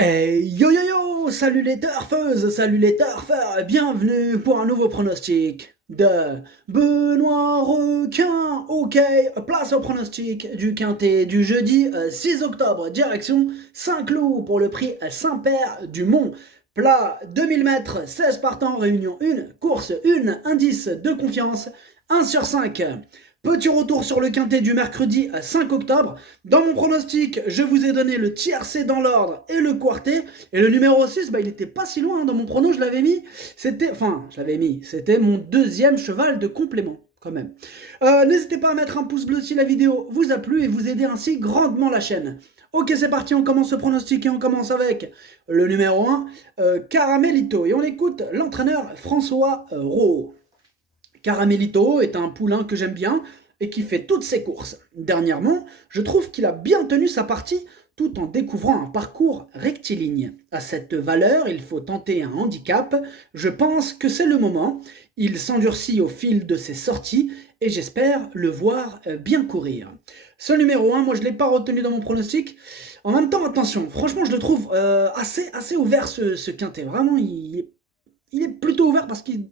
Yo yo yo, salut les turfeuses, salut les turfeurs, bienvenue pour un nouveau pronostic de Benoît Requin. Ok, place au pronostic du quintet du jeudi 6 octobre, direction Saint-Cloud pour le prix Saint-Père du Mont. Plat 2000 mètres, 16 partants, réunion 1, course 1, indice de confiance 1 sur 5. Petit retour sur le quintet du mercredi 5 octobre. Dans mon pronostic, je vous ai donné le tiercé dans l'ordre et le quartet. Et le numéro 6, il était pas si loin. Dans mon prono, je l'avais mis. C'était mon deuxième cheval de complément, quand même. N'hésitez pas à mettre un pouce bleu si la vidéo vous a plu et vous aider ainsi grandement la chaîne. Ok, c'est parti, on commence ce pronostic et on commence avec le numéro 1, Caramelito. Et on écoute l'entraîneur François Rowe. Caramelito est un poulain que j'aime bien et qui fait toutes ses courses. Dernièrement, je trouve qu'il a bien tenu sa partie tout en découvrant un parcours rectiligne. À cette valeur, il faut tenter un handicap. Je pense que c'est le moment. Il s'endurcit au fil de ses sorties et j'espère le voir bien courir. Ce numéro 1, moi je ne l'ai pas retenu dans mon pronostic. En même temps, attention, franchement je le trouve assez ouvert ce quintet. Vraiment, il est plutôt ouvert parce qu'il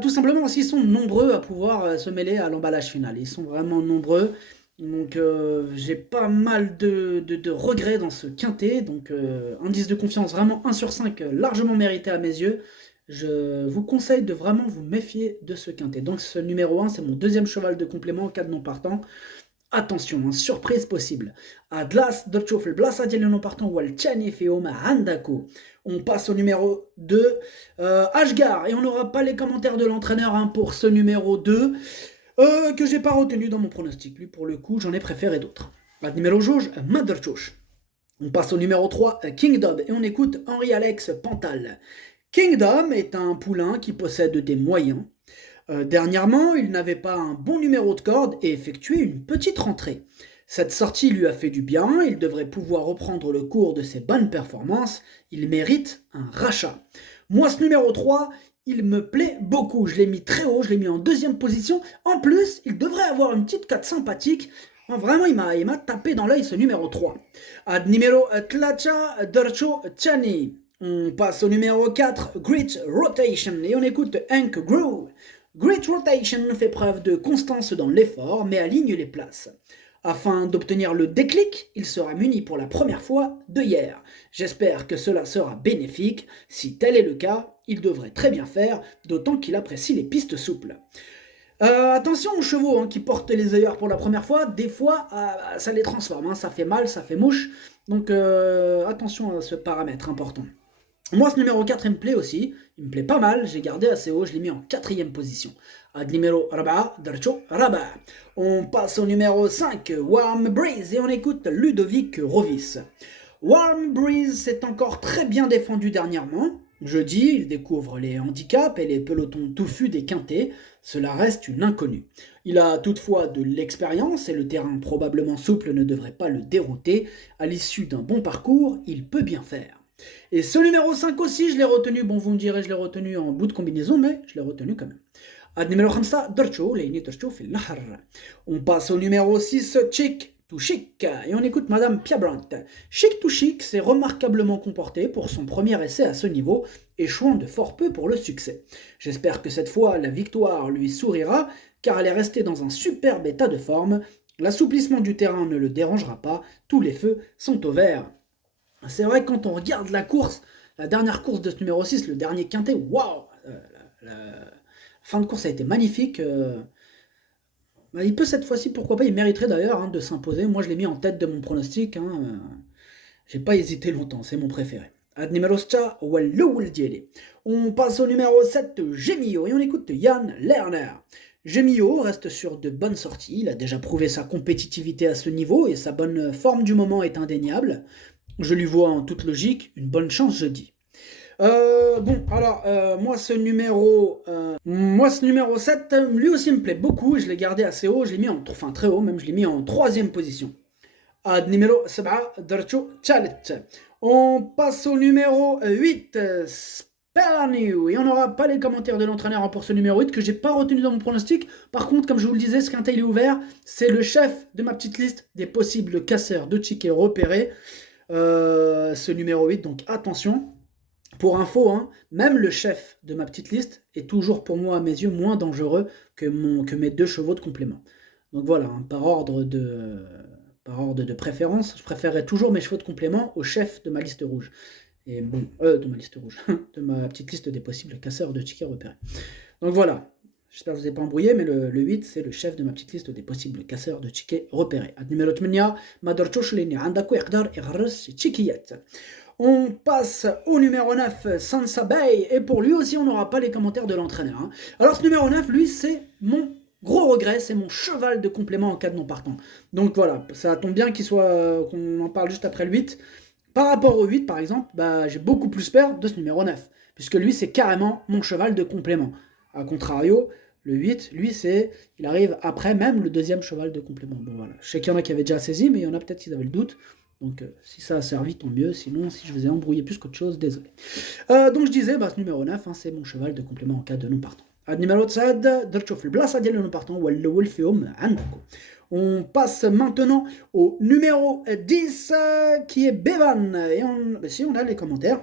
tout simplement parce qu'ils sont nombreux à pouvoir se mêler à l'emballage final. Ils sont vraiment nombreux. Donc j'ai pas mal de regrets dans ce quintet. Donc indice de confiance vraiment 1 sur 5, largement mérité à mes yeux. Je vous conseille de vraiment vous méfier de ce quintet. Donc ce numéro 1, c'est mon deuxième cheval de complément en cas de non partant. Attention, surprise possible. Adlas Dolciofel Blasadielino partant Walchani Feoma Handako. On passe au numéro 2, Ashgar. Et on n'aura pas les commentaires de l'entraîneur pour ce numéro 2, que j'ai pas retenu dans mon pronostic. Lui, pour le coup, j'en ai préféré d'autres. Numéro jauge, Motherchoche. On passe au numéro 3, Kingdom. Et on écoute Henri-Alex Pantal. Kingdom est un poulain qui possède des moyens. Dernièrement, il n'avait pas un bon numéro de corde et effectué une petite rentrée. Cette sortie lui a fait du bien, il devrait pouvoir reprendre le cours de ses bonnes performances, il mérite un rachat. Moi, ce numéro 3, il me plaît beaucoup, je l'ai mis très haut, je l'ai mis en deuxième position. En plus, il devrait avoir une petite cote sympathique. Vraiment, il m'a tapé dans l'œil ce numéro 3. Ad numéro Tlacha Dorcho Chani. On passe au numéro 4, Great Rotation, et on écoute Hank Groove. Great Rotation fait preuve de constance dans l'effort, mais aligne les places. Afin d'obtenir le déclic, il sera muni pour la première fois de hier. J'espère que cela sera bénéfique. Si tel est le cas, il devrait très bien faire, d'autant qu'il apprécie les pistes souples. Attention aux chevaux qui portent les œillères pour la première fois, des fois ça les transforme, ça fait mal, ça fait mouche, donc attention à ce paramètre important. Moi, ce numéro 4, il me plaît aussi. Il me plaît pas mal. J'ai gardé assez haut. Je l'ai mis en quatrième position. Ad numéro Rabat, Darcho Rabat. On passe au numéro 5, Warm Breeze. Et on écoute Ludovic Rovis. Warm Breeze s'est encore très bien défendu dernièrement. Jeudi, il découvre les handicaps et les pelotons touffus des quintés. Cela reste une inconnue. Il a toutefois de l'expérience et le terrain probablement souple ne devrait pas le dérouter. À l'issue d'un bon parcours, il peut bien faire. Et ce numéro 5 aussi, je l'ai retenu. Bon, vous me direz, je l'ai retenu en bout de combinaison, mais je l'ai retenu quand même. Numéro 5, Dorcho, Leini Dorcho fait l'ahar. On passe au numéro 6, Chic to Chic. Et on écoute Madame Piabrant. Chic to Chic s'est remarquablement comporté pour son premier essai à ce niveau, échouant de fort peu pour le succès. J'espère que cette fois, la victoire lui sourira, car elle est restée dans un superbe état de forme. L'assouplissement du terrain ne le dérangera pas, tous les feux sont au vert. C'est vrai que quand on regarde la course, la dernière course de ce numéro 6, le dernier quintet, waouh, la fin de course a été magnifique. Il peut cette fois-ci, pourquoi pas, il mériterait d'ailleurs de s'imposer. Moi, je l'ai mis en tête de mon pronostic. J'ai pas hésité longtemps, c'est mon préféré. Ad numéro 7, on passe au numéro 7, Gemio, et on écoute Yann Lerner. Gemio reste sur de bonnes sorties, il a déjà prouvé sa compétitivité à ce niveau et sa bonne forme du moment est indéniable. Je lui vois en toute logique une bonne chance jeudi. Moi ce numéro 7, lui aussi me plaît beaucoup, je l'ai gardé assez haut, je l'ai mis très haut même, je l'ai mis en troisième position. Ad numéro 7, Darcho Chalet. On passe au numéro 8, Spellanu, et on n'aura pas les commentaires de l'entraîneur pour ce numéro 8 que j'ai pas retenu dans mon pronostic. Par contre, comme je vous le disais, ce quintet il est ouvert, c'est le chef de ma petite liste des possibles casseurs de tickets repérés. ce numéro 8. Donc attention, pour info, hein, même le chef de ma petite liste est toujours pour moi, à mes yeux, moins dangereux que mes deux chevaux de complément. Donc voilà, hein, par ordre de préférence, je préférerais toujours mes chevaux de complément au chef de ma liste rouge. Et bon, de ma liste rouge, de ma petite liste des possibles casseurs de tickets repérés. Donc voilà, j'espère que je ne vous ai pas embrouillé, mais le 8, c'est le chef de ma petite liste des possibles casseurs de tickets repérés. Numéro 8, ما درتوش لأن عندكم يقدر يغرس تيكيات. On passe au numéro 9, Sansa Bay, et pour lui aussi, on n'aura pas les commentaires de l'entraîneur. Hein. Alors ce numéro 9, lui, c'est mon gros regret, c'est mon cheval de complément en cas de non partant. Donc voilà, ça tombe bien qu'on en parle juste après le 8. Par rapport au 8, par exemple, j'ai beaucoup plus peur de ce numéro 9, puisque lui, c'est carrément mon cheval de complément. A contrario, le 8, lui, il arrive après même le deuxième cheval de complément. Bon voilà, je sais qu'il y en a qui avaient déjà saisi, mais il y en a peut-être qui avaient le doute. Donc si ça a servi, tant mieux. Sinon, si je vous ai embrouillé plus qu'autre chose, désolé. Donc je disais, ce numéro 9, hein, c'est mon cheval de complément en cas de non partant. Numéro 9, درت في البلاصه ديال non partant والأول فيهم عندكم. On passe maintenant au numéro 10 qui est Bevan. Et si on a les commentaires,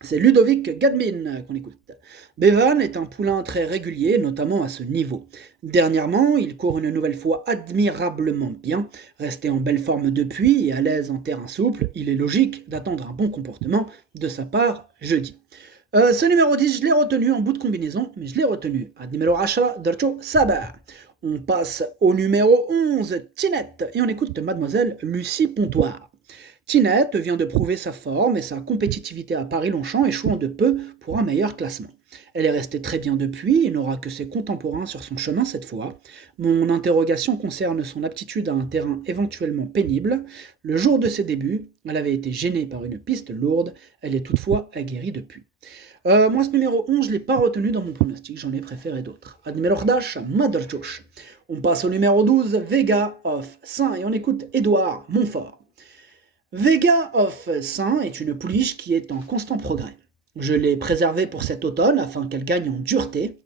c'est Ludovic Gadmin qu'on écoute. Bevan est un poulain très régulier, notamment à ce niveau. Dernièrement, il court une nouvelle fois admirablement bien. Resté en belle forme depuis et à l'aise en terrain souple, il est logique d'attendre un bon comportement de sa part jeudi. Ce numéro 10, je l'ai retenu en bout de combinaison, mais je l'ai retenu. Numéro 10, Darcho Saba. On passe au numéro 11, Tinette, et on écoute Mademoiselle Lucie Pontoire. Tinette vient de prouver sa forme et sa compétitivité à Paris-Longchamp, échouant de peu pour un meilleur classement. Elle est restée très bien depuis et n'aura que ses contemporains sur son chemin cette fois. Mon interrogation concerne son aptitude à un terrain éventuellement pénible. Le jour de ses débuts, elle avait été gênée par une piste lourde, elle est toutefois aguerrie depuis. Moi, ce numéro 11, je ne l'ai pas retenu dans mon pronostic, j'en ai préféré d'autres. Numéro 11, Motherjosh. On passe au numéro 12, Vega of Saint, et on écoute Édouard Montfort. Vega of Saint est une pouliche qui est en constant progrès. Je l'ai préservée pour cet automne afin qu'elle gagne en dureté.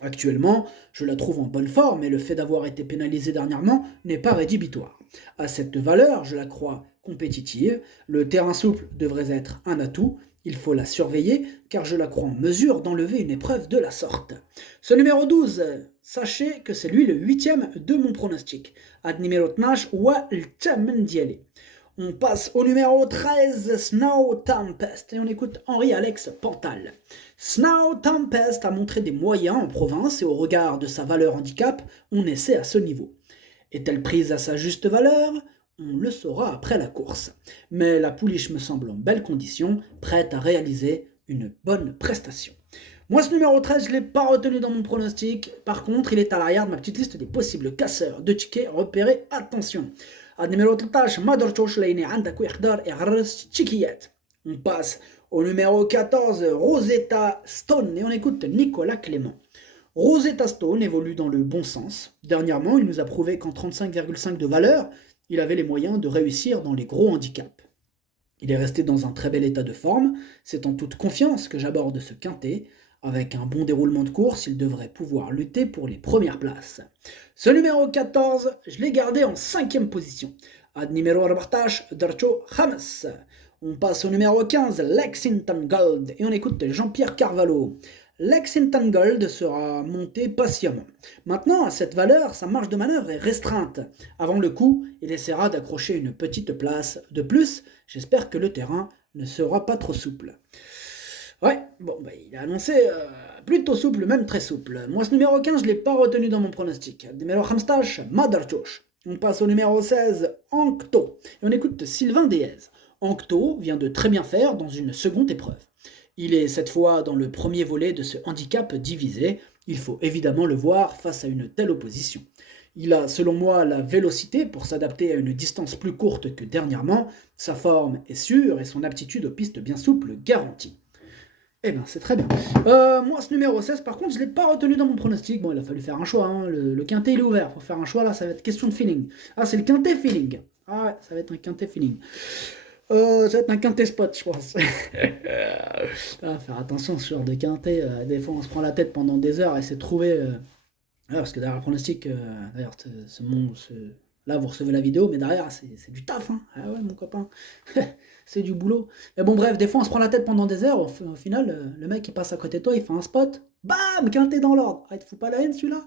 Actuellement, je la trouve en bonne forme et le fait d'avoir été pénalisée dernièrement n'est pas rédhibitoire. À cette valeur, je la crois compétitive. Le terrain souple devrait être un atout. Il faut la surveiller car je la crois en mesure d'enlever une épreuve de la sorte. Ce numéro 12, sachez que c'est lui le 8e de mon pronostic. Ad numéro 12 wa l'Tamendiali. On passe au numéro 13, Snow Tempest, et on écoute Henri-Alex Pantal. Snow Tempest a montré des moyens en province et au regard de sa valeur handicap, on essaie à ce niveau. Est-elle prise à sa juste valeur ? On le saura après la course. Mais la pouliche me semble en belle condition, prête à réaliser une bonne prestation. Moi, ce numéro 13, je ne l'ai pas retenu dans mon pronostic. Par contre, il est à l'arrière de ma petite liste des possibles casseurs de tickets repérés. Attention. Numéro 13, Motherjosh لأن عندك يقدر يغرس تشيكيات. On passe au numéro 14, Rosetta Stone, et on écoute Nicolas Clément. Rosetta Stone évolue dans le bon sens. Dernièrement, il nous a prouvé qu'en 35,5 de valeur, il avait les moyens de réussir dans les gros handicaps. Il est resté dans un très bel état de forme. C'est en toute confiance que j'aborde ce quintet. Avec un bon déroulement de course, il devrait pouvoir lutter pour les premières places. Ce numéro 14, je l'ai gardé en 5e position. Ad numéro 14, Darcho Hamas. On passe au numéro 15, Lexington Gold, et on écoute Jean-Pierre Carvalho. Lexington Gold sera monté patiemment. Maintenant, à cette valeur, sa marge de manœuvre est restreinte. Avant le coup, il essaiera d'accrocher une petite place. De plus, j'espère que le terrain ne sera pas trop souple. Ouais, bon, il a annoncé plutôt souple, même très souple. Moi, ce numéro 15, je ne l'ai pas retenu dans mon pronostic. Numéro 15, Motherjosh. On passe au numéro 16, Ancto. Et on écoute Sylvain Déez. Ancto vient de très bien faire dans une seconde épreuve. Il est cette fois dans le premier volet de ce handicap divisé. Il faut évidemment le voir face à une telle opposition. Il a, selon moi, la vélocité pour s'adapter à une distance plus courte que dernièrement. Sa forme est sûre et son aptitude aux pistes bien souples garantie. Eh bien, c'est très bien. Moi, ce numéro 16, par contre, je ne l'ai pas retenu dans mon pronostic. Bon, il a fallu faire un choix. Hein. Le quintet, il est ouvert. Pour faire un choix, là, ça va être question de feeling. Ah, c'est le quintet feeling. Ah ouais, ça va être un quintet feeling. Ça va être un quintet spot, je pense. Faire attention sur des quintets. Des fois, on se prend la tête pendant des heures et essayer de trouver... parce que derrière le pronostic, d'ailleurs, ce Là, vous recevez la vidéo, mais derrière, c'est du taf, hein. Ah ouais, mon copain, c'est du boulot. Mais bon, bref, des fois, on se prend la tête pendant des heures. Au final, le mec, il passe à côté de toi, il fait un spot. Bam, quinté dans l'ordre. Ah, il te fout pas la haine, celui-là?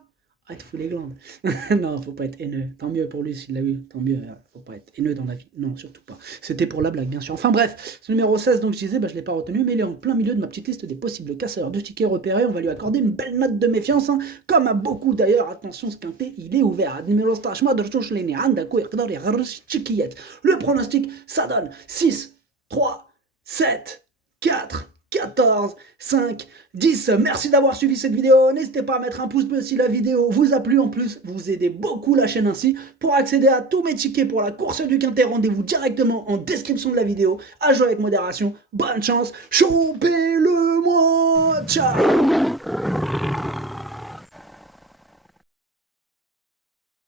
Ah, il te fout les glandes. Non, faut pas être haineux. Tant mieux pour lui s'il l'a eu. Tant mieux. Faut pas être haineux dans la vie. Non, surtout pas. C'était pour la blague, bien sûr. Enfin bref, ce numéro 16, donc je disais, bah, je l'ai pas retenu, mais il est en plein milieu de ma petite liste des possibles casseurs de tickets repérés. On va lui accorder une belle note de méfiance, hein. Comme à beaucoup d'ailleurs. Attention, ce quintet, il est ouvert. Le pronostic, ça donne 6, 3, 7, 4, 14, 5, 10. Merci d'avoir suivi cette vidéo. N'hésitez pas à mettre un pouce bleu si la vidéo vous a plu. En plus, vous aidez beaucoup la chaîne ainsi. Pour accéder à tous mes tickets pour la course du quintet, rendez-vous directement en description de la vidéo. À jouer avec modération. Bonne chance. Chopez-le-moi. Ciao.